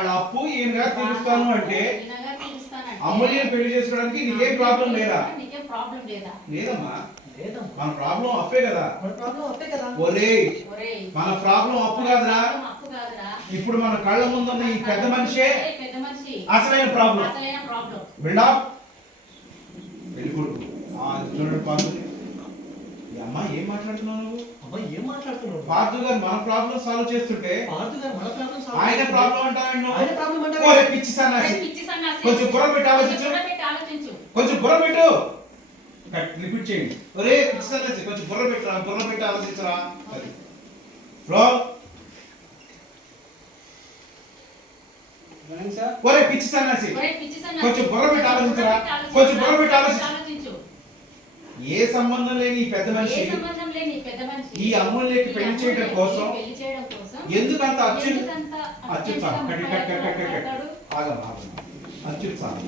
వాళ్ళ అప్పు ఈయనగా తీరుస్తాను అంటే అమూల్యం పెళ్లి చేసుకోవడానికి నీకేం ప్రాబ్లం లేదా? నీకేం ప్రాబ్లం లేదా? లేదమ్మా, లేదమ్మా. మన ప్రాబ్లం అప్పే కదా. మన ప్రాబ్లం అప్పే కదా. ఒరేయ్, ఒరేయ్, మన ప్రాబ్లం అప్పు కాదురా. అప్పు కాదురా. ఇప్పుడు మన కళ్ళ ముందున్న ఈ పెద్ద మనిషే పెద్ద మనిషి అసలైన ప్రాబ్లం. అసలైన ప్రాబ్లం. బిల్డప్ వెళ్ళిపోడు. చూడండి పాదు, ఈ అమ్మ ఏం మాట్లాడుతున్నావు నువ్వు? అమ్మా ఏం మాట్లాడుతున్నావు? పార్థు గారు మన ప్రాబ్లం సాల్వ్ చేస్తుంటే పార్థు గారు మన ప్రాబ్లం సాల్వ్ ఆయన ప్రాబ్లం అంటావు. ఆయన ప్రాబ్లం అంటే ఓరే పిచ్చి సన్నాసి, పిచ్చి సన్నాసి, కొంచెం బుర్ర పెట్టి ఆలోచించు. కొంచెం బుర్ర పెట్టు. రిపీట్ చేయండి. ఒరే పిచ్చి సన్నాసి, కొంచెం బుర్ర పెట్టరా, బుర్ర పెట్టి ఆలోచించరా. అది బ్రో. ఒరే పిచ్చి సన్నాసి, కొంచెం బుర్ర పెట్టి ఆలోచించరా. కొంచెం బుర్ర పెట్టి ఆలోచించు. ఏ సంబంధం లేని ఈ పెద్ద మనిషి ఈ అమూల్యకి పెళ్లి చేయడం కోసం ఎందుకంత అత్యుత్సాహం? అత్యుత్సాహం